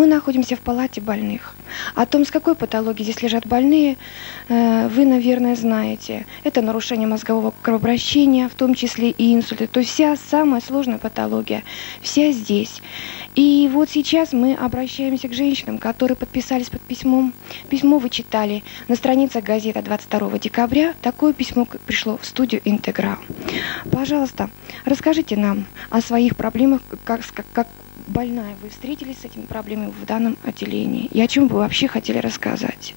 Мы находимся в палате больных. О том, с какой патологией здесь лежат больные, вы, наверное, знаете. Это нарушение мозгового кровообращения, в том числе и инсульты. То есть вся самая сложная патология, вся здесь. И вот сейчас мы обращаемся к женщинам, которые подписались под письмом. Письмо вы читали на страницах газеты 22 декабря. Такое письмо пришло в студию «Интеграл». Пожалуйста, расскажите нам о своих проблемах, как больная вы встретились с этими проблемами в данном отделении. И о чем вы вообще хотели рассказать?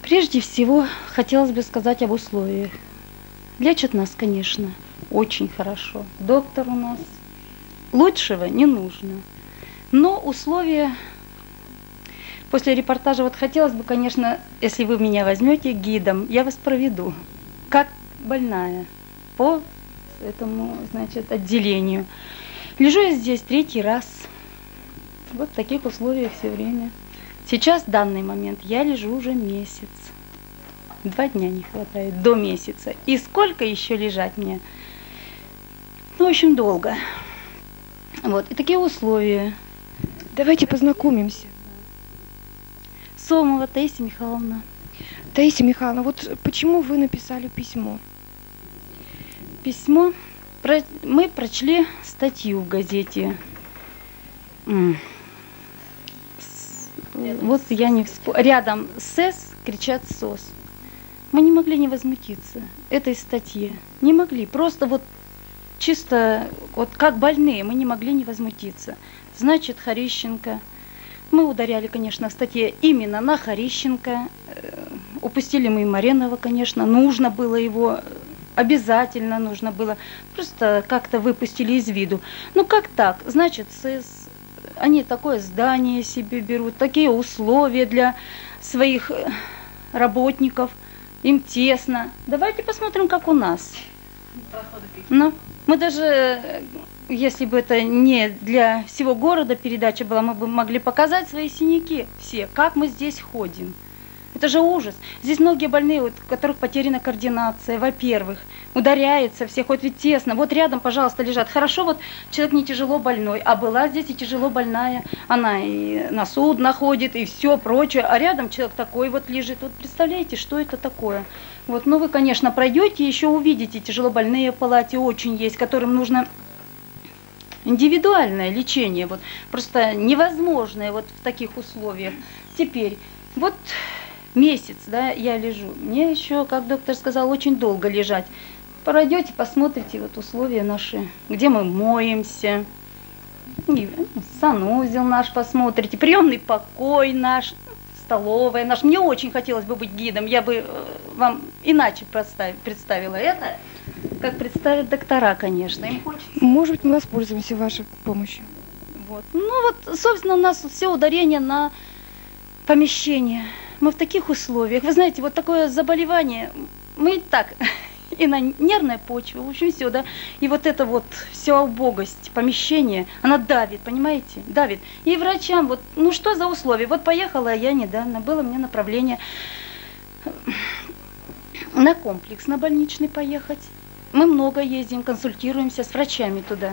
Прежде всего, хотелось бы сказать об условиях. Лечат нас, конечно, очень хорошо. Доктор у нас. Лучшего не нужно. Но условия... После репортажа вот хотелось бы, конечно, если вы меня возьмете гидом, я вас проведу. Как больная по этому, значит, отделению. Лежу я здесь 3-й раз. Вот в таких условиях все время. Сейчас, в данный момент, я лежу уже месяц. 2 дня не хватает, до месяца. И сколько еще лежать мне? Ну, в общем, долго. Вот, и такие условия. Давайте познакомимся. Сомова Таисия Михайловна. Таисия Михайловна, вот почему вы написали письмо? Письмо... Мы прочли статью в газете. Вот я не вспомню. Рядом СЭС кричат СОС. Мы не могли не возмутиться этой статье. Не могли. Просто вот чисто вот как больные мы не могли не возмутиться. Значит, Харищенко. Мы ударяли, конечно, в статье именно на Харищенко. Упустили мы и Маренова, конечно. Нужно было его... Обязательно нужно было. Просто как-то выпустили из виду. Ну как так? Значит, СЭС, они такое здание себе берут, такие условия для своих работников. Им тесно. Давайте посмотрим, как у нас. Ну, мы даже, если бы это не для всего города передача была, мы бы могли показать свои синяки все, как мы здесь ходим. Это же ужас. Здесь многие больные, у которых потеряна координация, во-первых, ударяется все, хоть ведь тесно. Вот рядом, пожалуйста, лежат. Хорошо, вот человек не тяжело больной, а была здесь и тяжело больная. Она и на суд находит, и все прочее. А рядом человек такой вот лежит. Вот представляете, что это такое? Вот, ну вы, конечно, пройдете, еще увидите тяжело больные в палате очень есть, которым нужно индивидуальное лечение. Вот, просто невозможное вот в таких условиях. Теперь, вот... Месяц, да, я лежу. Мне еще, как доктор сказал, очень долго лежать. Пройдете, посмотрите вот условия наши, где мы моемся. И санузел наш посмотрите, приемный покой наш, столовая наш. Мне очень хотелось бы быть гидом, я бы вам иначе представила это, как представят доктора, конечно. Им хочется. Может быть, мы воспользуемся вашей помощью. Вот. Ну вот, собственно, у нас все ударение на помещение. Мы в таких условиях. Вы знаете, вот такое заболевание, мы так, и на нервной почве, в общем, все, да. И вот это вот вся убогость помещения, она давит, понимаете, давит. И врачам, вот, ну что за условия? Вот поехала я недавно, было мне направление на комплекс, на больничный поехать. Мы много ездим, консультируемся с врачами туда.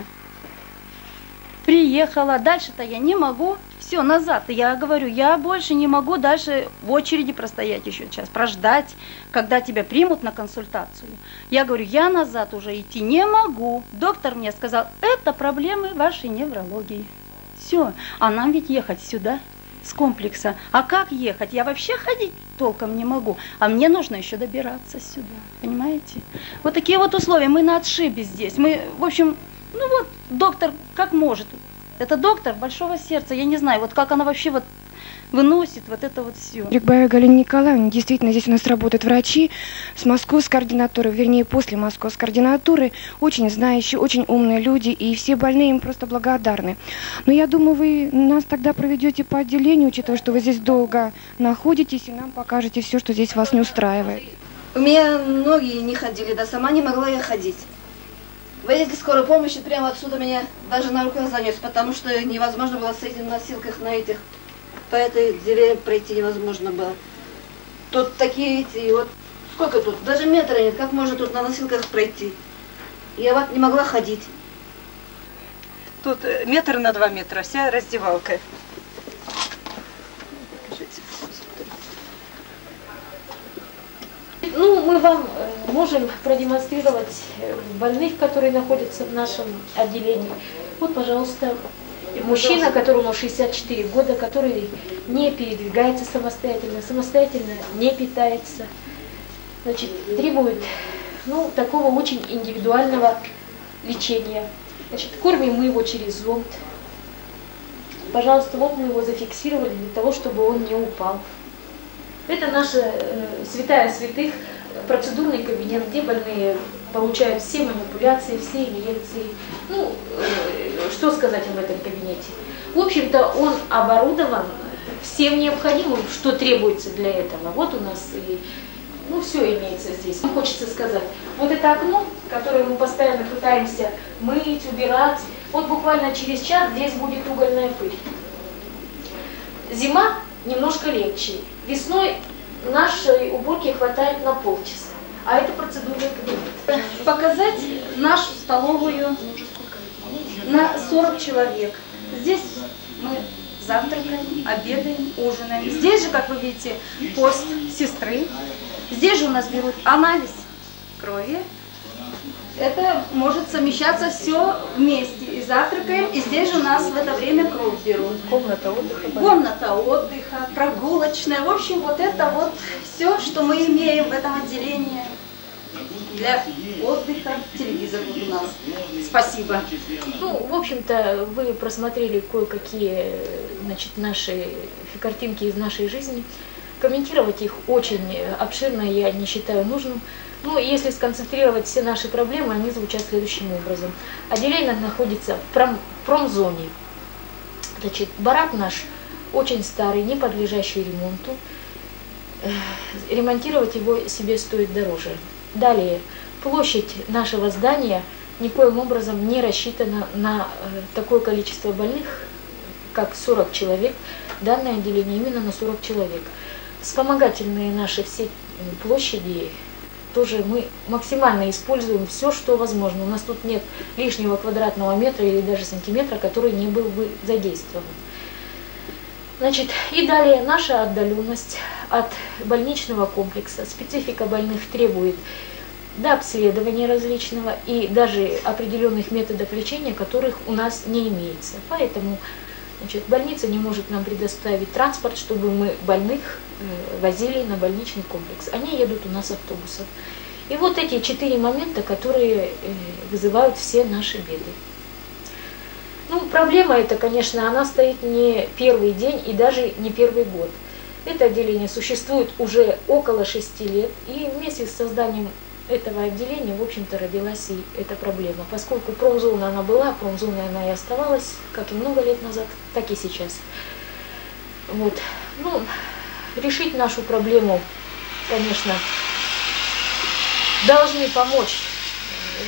Приехала, дальше-то я не могу, все, назад. Я говорю, я больше не могу дальше в очереди простоять еще час, прождать, когда тебя примут на консультацию. Я говорю, я назад уже идти не могу. Доктор мне сказал, это проблемы вашей неврологии. Все, а нам ведь ехать сюда, с комплекса. А как ехать? Я вообще ходить толком не могу, а мне нужно еще добираться сюда, понимаете? Вот такие вот условия, мы на отшибе здесь. Мы, в общем... Ну вот, доктор как может. Это доктор большого сердца. Я не знаю, вот как она вообще вот выносит вот это вот все. Рикбаева Галина Николаевна, действительно, здесь у нас работают врачи с московской координатуры, вернее, после московской координатуры, очень знающие, очень умные люди, и все больные им просто благодарны. Но я думаю, вы нас тогда проведете по отделению, учитывая, что вы здесь долго находитесь, и нам покажете все, что здесь вас не устраивает. У меня ноги не ходили, да сама не могла я ходить. Водитель скорой помощи прямо отсюда меня даже на руках занес, потому что невозможно было с этими носилках на этих, по этой двери пройти невозможно было. Тут такие эти, вот, сколько тут, даже метра нет, как можно тут на носилках пройти? Я вот не могла ходить. Тут 1 метр на 2 метра, вся раздевалка. Ну, мы вам можем продемонстрировать больных, которые находятся в нашем отделении. Вот, пожалуйста, мужчина, которому 64 года, который не передвигается самостоятельно не питается. Значит, требует, ну, такого очень индивидуального лечения. Значит, кормим мы его через зонд. Пожалуйста, вот мы его зафиксировали для того, чтобы он не упал. Это наша святая святых, процедурный кабинет, где больные получают все манипуляции, все инъекции. Ну, что сказать об этом кабинете? В общем-то, он оборудован всем необходимым, что требуется для этого. Вот у нас и, ну, все имеется здесь. Хочется сказать, вот это окно, которое мы постоянно пытаемся мыть, убирать, вот буквально через час здесь будет угольная пыль. Зима немножко легче. Весной нашей уборки хватает на полчаса. А это процедурный кабинет. Показать нашу столовую на 40 человек. Здесь мы завтракаем, обедаем, ужинаем. Здесь же, как вы видите, пост сестры. Здесь же у нас берут анализ крови. Это может совмещаться все вместе. И завтракаем, и здесь же у нас в это время кровь берут. Комната отдыха. Комната отдыха, прогулочная. В общем, вот это вот все, что мы имеем в этом отделении для отдыха. Телевизор вот у нас. Спасибо. Ну, в общем-то, вы просмотрели кое-какие, значит, наши картинки из нашей жизни. Комментировать их очень обширно я не считаю нужным. Ну, если сконцентрировать все наши проблемы, они звучат следующим образом. Отделение находится в промзоне. Значит, барак наш очень старый, не подлежащий ремонту. Ремонтировать его себе стоит дороже. Далее, площадь нашего здания никоим образом не рассчитана на такое количество больных, как 40 человек. Данное отделение именно на 40 человек. Вспомогательные наши все площади тоже мы максимально используем все, что возможно. У нас тут нет лишнего квадратного метра или даже сантиметра, который не был бы задействован. Значит, и далее наша отдаленность от больничного комплекса. Специфика больных требует до обследования различного и даже определенных методов лечения, которых у нас не имеется. Поэтому, значит, больница не может нам предоставить транспорт, чтобы мы больных возили на больничный комплекс. Они едут у нас автобусом. И вот эти 4 момента, которые вызывают все наши беды. Ну, проблема эта, конечно, она стоит не первый день и даже не первый год. Это отделение существует уже около 6 лет, и вместе с созданием этого отделения, в общем-то, родилась и эта проблема. Поскольку промзона она была, промзоной она и оставалась, как и много лет назад, так и сейчас. Вот. Ну, решить нашу проблему, конечно, должны помочь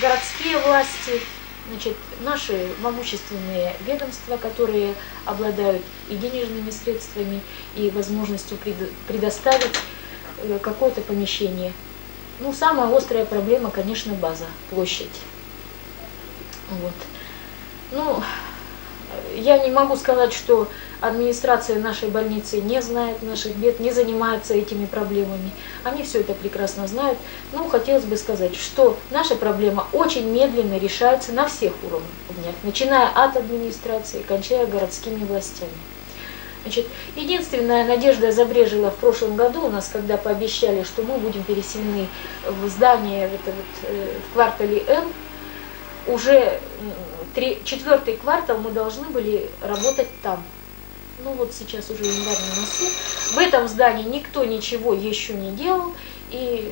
городские власти, значит, наши имущественные ведомства, которые обладают и денежными средствами, и возможностью предоставить какое-то помещение. Ну, самая острая проблема, конечно, база, площадь. Вот. Ну, я не могу сказать, что администрация нашей больницы не знает наших бед, не занимается этими проблемами. Они все это прекрасно знают. Но хотелось бы сказать, что наша проблема очень медленно решается на всех уровнях, начиная от администрации, кончая городскими властями. Значит, единственная надежда забрежила в прошлом году у нас, когда пообещали, что мы будем переселены в здание в квартале М. Уже 4-й квартал мы должны были работать там. Ну вот сейчас уже январь на носу. В этом здании никто ничего еще не делал. И,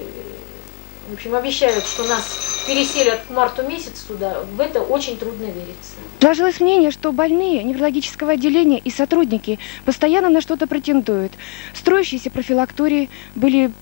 в общем, обещают, что нас переселят к марту месяцу туда. В это очень трудно верится. Сложилось мнение, что больные неврологического отделения и сотрудники постоянно на что-то претендуют. Строящиеся профилактории были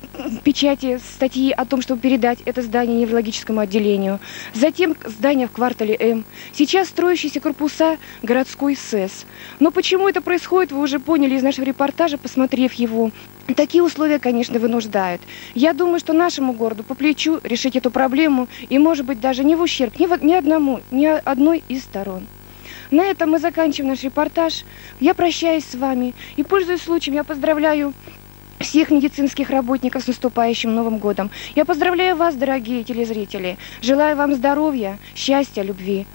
печати, статьи о том, чтобы передать это здание неврологическому отделению. Затем здание в квартале М. Сейчас строящиеся корпуса городской СЭС. Но почему это происходит, вы уже поняли из нашего репортажа, посмотрев его. Такие условия, конечно, вынуждают. Я думаю, что нашему городу по плечу решить эту проблему и, может быть, даже не в ущерб ни одной из сторон. На этом мы заканчиваем наш репортаж. Я прощаюсь с вами. И, пользуясь случаем, я поздравляю всех медицинских работников с наступающим Новым годом. Я поздравляю вас, дорогие телезрители. Желаю вам здоровья, счастья, любви.